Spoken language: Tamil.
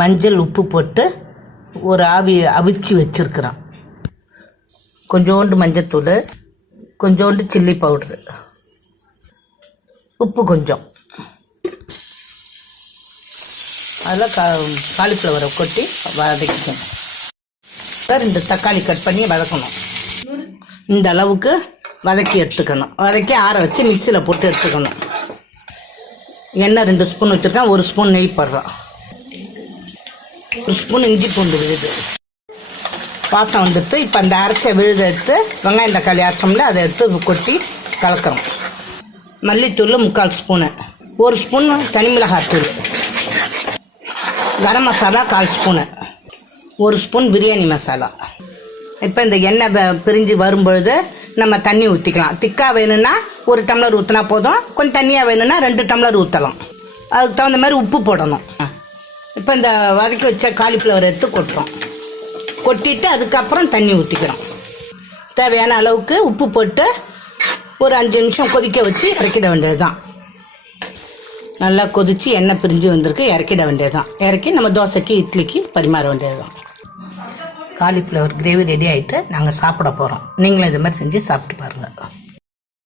மஞ்சள் உப்பு போட்டு ஒரு ஆவி அவிச்சு வச்சுருக்குறோம். கொஞ்சோண்டு மஞ்சத்தூள், கொஞ்சோண்டு சில்லி பவுட்ரு, உப்பு கொஞ்சம். அதில் காலிஃப்ளவரை கொட்டி வதக்கிக்கணும். 2 தக்காளி கட் பண்ணி வதக்கணும். இந்த அளவுக்கு வதக்கி எடுத்துக்கணும். வதக்கி ஆற வச்சு மிக்சியில் போட்டு எடுத்துக்கணும். எண்ணெய் 2 ஸ்பூன் வச்சுருக்கேன். 1 ஸ்பூன் நெய் போடுறோம். 1 ஸ்பூன் இஞ்சி பூண்டு விழுது. வாசம் வந்துட்டு இப்போ அந்த அரைச்ச விழுதை எடுத்து வெங்காயம் தக்காளி அரைச்சோம்ல அதை எடுத்து கொட்டி கலக்கிறோம். மல்லித்தூள் 3/4 ஸ்பூனு, 1 ஸ்பூன் தனி மிளகாத்தூள், கரம் மசாலா 1/4 ஸ்பூனு, 1 ஸ்பூன் பிரியாணி மசாலா. இப்போ இந்த எண்ணெய் பிரிஞ்சு வரும்பொழுது நம்ம தண்ணி ஊற்றிக்கலாம். திக்காக வேணும்னா 1 டம்ளர் ஊற்றினா போதும். கொஞ்சம் தண்ணியாக வேணும்னா 2 டம்ளர் ஊற்றலாம். அதுக்கு தகுந்த மாதிரி உப்பு போடணும். இப்போ இந்த வதக்கி வச்ச காலிஃப்ளவர் எடுத்து கொட்டுறோம். கொட்டிட்டு அதுக்கப்புறம் தண்ணி ஊற்றிக்கிறோம். தேவையான அளவுக்கு உப்பு போட்டு ஒரு 5 நிமிஷம் கொதிக்க வச்சு இறக்கிட வேண்டியது தான். நல்லா கொதித்து எண்ணெய் பிரிஞ்சு வந்திருக்கு, இறக்கிட வேண்டியது தான். இறக்கி நம்ம தோசைக்கு இட்லிக்கு பரிமாற வேண்டியது தான். காலிஃப்ளவர் கிரேவி ரெடி ஆகிட்டு நாங்கள் சாப்பிட போகிறோம். நீங்களும் இது மாதிரி செஞ்சு சாப்பிட்டு பாருங்கள்.